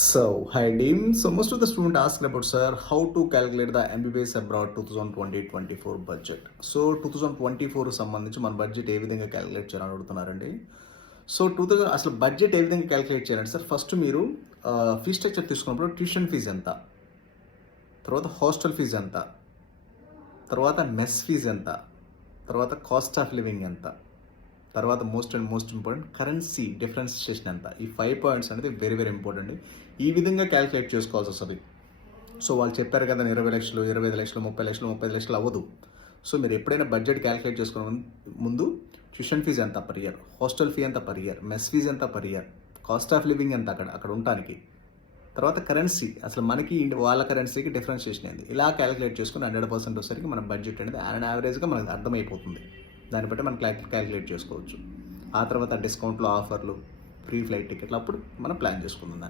So, hi Dean. So, most of the student asked about, sir, how to calculate the MBBS abroad 2020-24 budget. So, 2024 సంబంధించి మన budget ఏ విధంగా calculate చేయాలని అడుగుతున్నారండి. So, అసలు budget ఏ విధంగా calculate చేయాలంటే సార్, ఫస్ట్ మీరు ఫీ స్ట్రక్చర్ తీసుకున్నప్పుడు ట్యూషన్ ఫీజు ఎంత, తర్వాత హాస్టల్ ఫీజు ఎంత, తర్వాత మెస్ ఫీజు ఎంత, తర్వాత కాస్ట్ ఆఫ్ లివింగ్ ఎంత, తర్వాత మోస్ట్ ఇంపార్టెంట్ కరెన్సీ డిఫరెన్షియేషన్ ఎంత. ఈ 5 పాయింట్స్ అనేది వెరీ వెరీ ఇంపార్టెంట్. ఈ విధంగా క్యాలిక్యులేట్ చేసుకోవాల్సి వస్తుంది. సో వాళ్ళు చెప్పారు కదా 20 లక్షలు, 25 లక్షలు, 30 లక్షలు, 35 లక్షలు అవ్వదు. సో మీరు ఎప్పుడైనా బడ్జెట్ క్యాలిక్యులేట్ చేసుకునే ముందు ట్యూషన్ ఫీజు ఎంత పర్ ఇయర్, హాస్టల్ ఫీ ఎంత పర్ ఇయర్, మెస్ ఫీజు ఎంత per year, cost of living ఎంత అక్కడ ఉండటానికి, తర్వాత కరెన్సీ, అసలు మనకి వాళ్ళ కరెన్సీకి డిఫరెన్షియేషన్ ఏంది, ఇలా క్యాలిక్యులేట్ చేసుకుని 100% వచ్చేసరికి మన బడ్జెట్ అనేది యావరేజ్గా మనకు అర్థమైపోతుంది. దాన్ని బట్టి మనం క్యాలిక్యులేట్ చేసుకోవచ్చు. ఆ తర్వాత డిస్కౌంట్లు, ఆఫర్లు, ఫ్రీ ఫ్లైట్ టికెట్లు అప్పుడు మనం ప్లాన్ చేసుకుందాం.